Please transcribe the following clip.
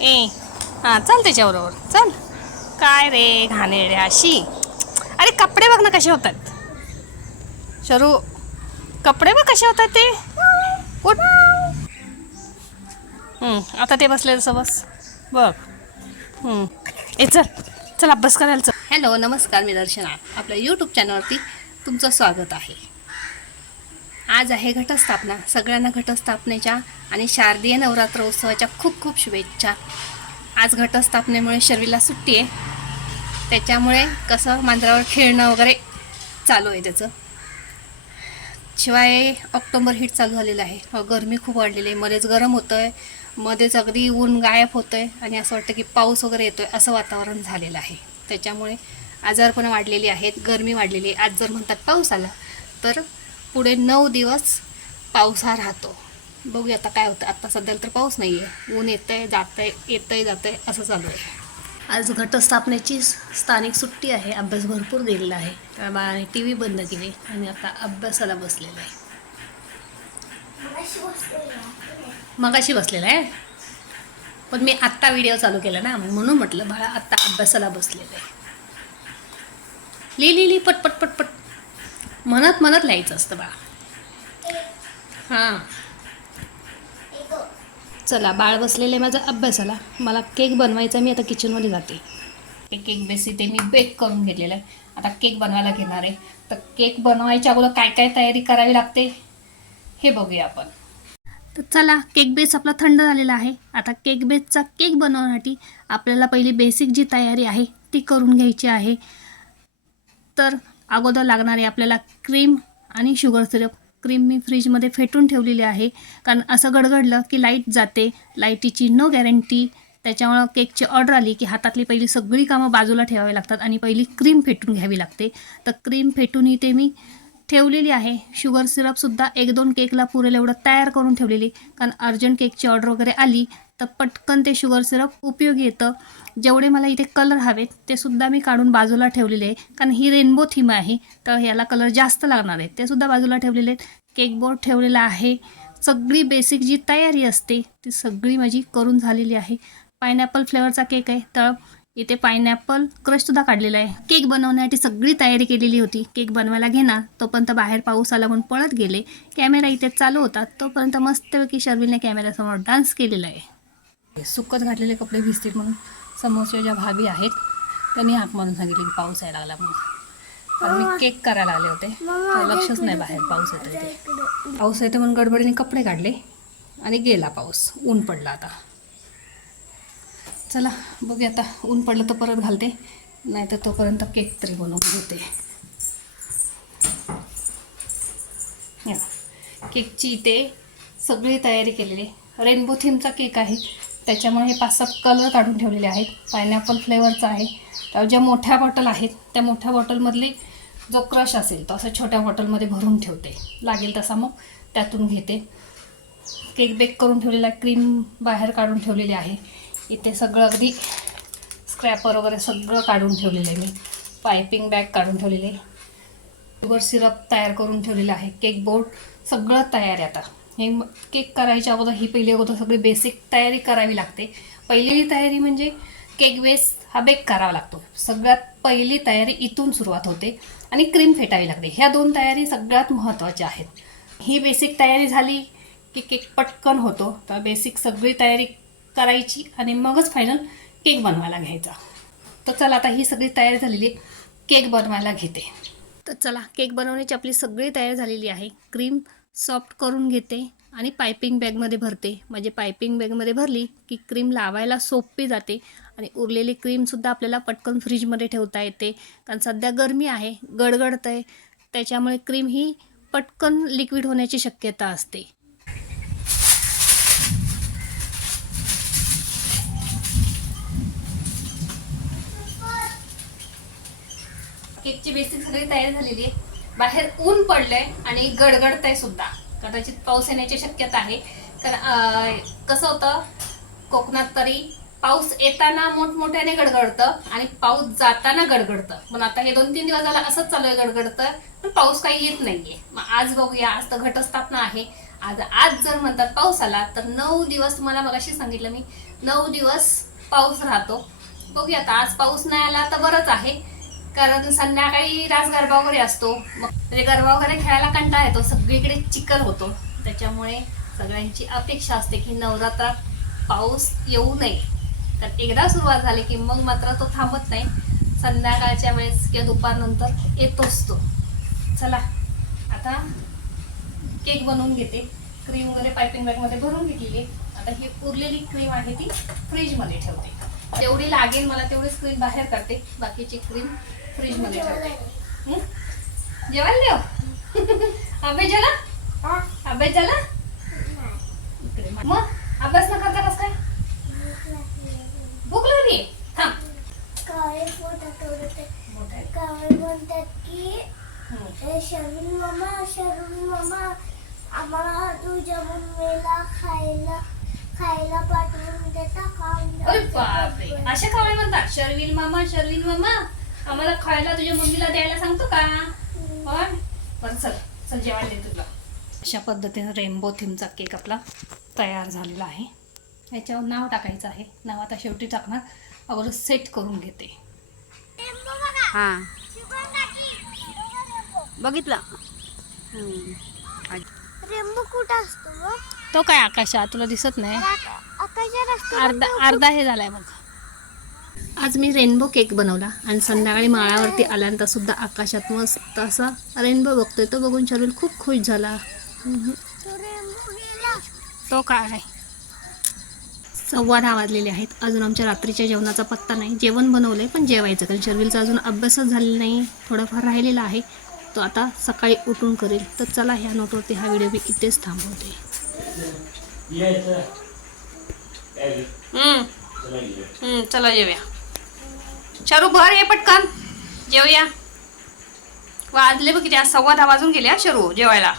ए हां चल त्याच्याबरोबर चल. काय रे घाणेरडे अशी? अरे कपडे बघ ना कसे होतात. शरू कपडे बघ कसे होतात ते. उठ. आता ते बसले जसं बस. बघ. ए चल चल अभ्यास करायला चल. हॅलो नमस्कार मी दर्शना. आपल्या यूट्यूब चॅनलवरती तुमचं स्वागत आहे. आज आहे घटस्थापना. सगळ्यांना घटस्थापनेच्या आणि शारदीय नवरात्र उत्सवाच्या खूप खूप शुभेच्छा. आज घटस्थापनेमुळे शरीराला सुट्टी आहे. त्याच्यामुळे कसं मांजरावर खेळणं वगैरे चालू आहे त्याचं. शिवाय ऑक्टोबर हीट चालू झालेलं आहे. गरमी खूप वाढलेली आहे. मध्येच गरम होतं आहे मध्येच अगदी ऊन गायब होतं आहे आणि असं वाटतं की पाऊस वगैरे येतो आहे असं वातावरण झालेलं आहे. त्याच्यामुळे आजारपणं वाढलेली आहेत. गरमी वाढलेली आहे. आज जर म्हणतात पाऊस आला तर पुढे नऊ दिवस पाऊस हा राहतो. बघूया आता काय होतं. आता सध्याला तर पाऊस नाही आहे ऊन येतं आहे जातं आहे येतं आहे जातं आहे असं चालू आहे. आज घटस्थापनेची स्थानिक सुट्टी आहे. अभ्यास भरपूर दिलेला आहे. त्या बाळाने टी व्ही बंद केली आणि आता अभ्यासाला बसलेला आहे. मगाशी बसलेला आहे. पण मी आत्ता व्हिडिओ चालू केला ना म्हणून म्हटलं बाळा आत्ता अभ्यासाला बसलेलं आहे. लिहिली पटपट पटपट पट पट. म्हणत म्हणत लिहायचं असतं बाळा. हां. चला बाळ बसलेलं आहे माझा अभ्यासाला. मला केक बनवायचा मी आता किचनमध्ये जाते. ते केक बेस इथे मी बेक करून घेतलेलं आहे. आता केक बनवायला घेणार आहे. तर केक बनवायच्या अगोदर काय काय तयारी करावी लागते हे बघूया आपण. तर चला केक बेस आपला थंड झालेला आहे. आता केक बेसचा केक बनवण्यासाठी आपल्याला पहिली बेसिक जी तयारी आहे ती करून घ्यायची आहे. तर अगोदर लागणारे आपल्याला क्रीम आणि शुगर सिरप क्रीम मी फ्रीजमध्ये फेटून ठेवलेली आहे. कारण असं गडगडलं की लाइट जाते. लाईटीची नो गॅरंटी त्याच्यामुळं केकची ऑर्डर आली की हातातली पहिली सगळी कामं बाजूला ठेवावी लागतात आणि पहिली क्रीम फेटून घ्यावी लागते. तर क्रीम फेटूनही ते मी ठेवलेली आहे. शुगर सिरपसुद्धा एक दोन केकला पुरेल एवढं तयार करून ठेवलेली. कारण अर्जंट केकची ऑर्डर वगैरे आली तर पटकन ते शुगर सिरप उपयोगी येतं. जेवढे मला इथे कलर हवेत ते सुद्धा मी काढून बाजूला ठेवलेले आहे. कारण ही रेनबो थीम आहे तर याला कलर जास्त लागणार आहे. ते सुद्धा बाजूला ठेवलेले आहेत. केक बोर्ड ठेवलेला आहे. सगळी बेसिक जी तयारी असते ती सगळी माझी करून झालेली आहे. पायनॅपल फ्लेवरचा केक आहे तर इथे पायनॅपल क्रशसुद्धा काढलेला आहे. केक बनवण्यासाठी सगळी तयारी केलेली होती. केक बनवायला घेणार तोपर्यंत बाहेर पाऊस आला म्हणून पळत गेले. कॅमेरा इथे चालू होता तोपर्यंत मस्तपैकी शर्विलने कॅमेऱ्यासमोर डान्स केलेला आहे. सुकत घातलेले कपडे भिजतील म्हणून समोरच्या ज्या भाभी आहेत त्यांनी हाक मारून सांगितले की पाऊस यायला लागला म्हणून. कारण मी केक करायला आले होते. तर लक्षच नाही बाहेर पाऊस येतोय ते. पाऊस येते म्हणून गडबडीने कपडे काढले आणि गेला पाऊस. ऊन पडला आता. चला बघूया आता. ऊन पडलं तर परत घालते. नाही तर तोपर्यंत केक तरी बनवून घेते. केकची इथे सगळी तयारी केलेली रेनबो थीमचा केक आहे. त्याच्यामुळे हे पाच सात कलर काढून ठेवलेले आहेत. पायनॅपल फ्लेवरचा आहे. तर ज्या मोठ्या बॉटल आहेत त्या मोठ्या बॉटलमधली जो क्रश असेल तो असं छोट्या बॉटलमध्ये भरून ठेवते. लागेल तसा मग त्यातून घेते. केक बेक करून ठेवलेला आहे क्रीम बाहेर काढून ठेवलेली आहे. इथे सगळं अगदी स्क्रॅपर वगैरे सगळं काढून ठेवलेलं आहे मी. पायपिंग बॅग काढून ठेवलेली. आहे शुगर सिरप तयार करून ठेवलेलं आहे. केक बोर्ड सगळं तयार आहे आता. हे केक करायच्या अगोदर ही पहिली अगोदर सगळी बेसिक तयारी करावी लागते. पहिली तयारी म्हणजे केक बेस हा बेक करावा लागतो. सगळ्यात पहिली तयारी इथून सुरुवात होते आणि क्रीम फेटावी लागते. ह्या दोन तयारी सगळ्यात महत्त्वाच्या आहेत. ही बेसिक तयारी झाली की केक पटकन होतो तर बेसिक सगळी तयारी करायची आणि मगच फायनल केक बनवायला घ्यायचा. तर चला आता ही सगळी तयारी झालेली आहे. केक बनवायला घेते. तर चला केक बनवण्याची आपली सगळी तयारी झालेली आहे. क्रीम सॉफ्ट करून घेते आणि पायपिंग बॅगमध्ये भरते. म्हणजे पायपिंग बॅगमध्ये भरली की क्रीम लावायला सोपी जाते आणि उरलेली क्रीमसुद्धा आपल्याला पटकन फ्रीजमध्ये ठेवता येते. कारण सध्या गरमी आहे गडगडत आहे त्याच्यामुळे क्रीम ही पटकन लिक्विड होण्याची शक्यता असते. केकची बेसिक सगळी तयार झालेली आहे. बाहेर ऊन पडलंय आणि गडगडतंय सुद्धा. कदाचित पाऊस येण्याची शक्यता आहे. कारण कसं होतं कोकणात तरी पाऊस येताना मोठमोठ्याने गडगडतं आणि पाऊस जाताना गडगडतं. पण आता हे दोन तीन दिवस झालं असंच चालू आहे गडगडतं पण पाऊस काही येत नाहीये. मग आज बघूया आज तर घटस्थापना आहे. आज आज जर म्हणतात पाऊस आला तर नऊ दिवस तुम्हाला मगाशी सांगितलं मी नऊ दिवस पाऊस राहतो. बघूया आता आज पाऊस नाही आला तर बरंच आहे. कारण संध्याकाळी रास गरबा वगैरे असतो. मग म्हणजे गरबा वगैरे खेळायला कंटाळा येतो. सगळीकडे चिखल होतो. त्याच्यामुळे सगळ्यांची अपेक्षा असते की नवरात्रात पाऊस येऊ नये. तर एकदा सुरुवात झाली की मग मात्र तो थांबत नाही. संध्याकाळच्या वेळेस किंवा दुपारनंतर येतोच तो. चला आता केक बनवून घेते. क्रीम वगैरे पायपिंग बॅगमध्ये भरून घेतलेली. आता ही उरलेली क्रीम आहे ती फ्रीजमध्ये ठेवते. जेवढी लागेल मला तेवढीच क्रीम बाहेर काढते. बाकीची क्रीम फ्रीजमध्ये ठेवते. हं? जेवायला देव अभ्यास झाला अभ्यास झाला इकडे मग अभ्यास न करता कसं काय? भूक लागली थांब. काळे म्हणतात की हं. "ए, शरून मामा शरून मामा आम्हाला तुझ्या मम्मीला खायला खायला पाठवून देता अरे बापरे. अशा कावळे म्हणतात शर्विल मामा शर्विल मामा आम्हाला खायला तुझ्या मम्मीला द्यायला सांगतो का? पण बरं चल चल जेवायला दे तुला. अशा पद्धतीने रेनबो थीमचा केक आपला तयार झालेला आहे. याच्यावर नाव टाकायचं आहे. नाव आता शेवटी टाकणार. अगोदर सेट करून घेते. हा. बघितलं. रेंबो कुठं असतो तो काय आकाशात? तुला दिसत नाही. अर्धा अर्धा हे झालाय बघ. आज मी रेनबो केक बनवला आणि संध्याकाळी माळावरती आल्यानंतर सुद्धा आकाशात मस्त असा रेनबो बघतोय. तो बघून शरीर खूप खुश झाला. तो काय सव्वा दहा वाजलेले आहेत. अजून आमच्या रात्रीच्या जेवणाचा पत्ता नाही. जेवण बनवलंय पण जेवायचं. कारण शर्विलचा अजून अभ्यासच झालेला नाही. थोडाफार राहिलेला आहे. तो आता सकाळी उठून करेल. तर चला ह्या नोटवरती हा व्हिडिओ मी इथेच थांबवते. हम्म. हम्म, चला जेवूया. चारू भर ये पटकन. जेवूया. वाजले बघ किती आज सव्वा दहा वाजून गेले शरू जेवायला.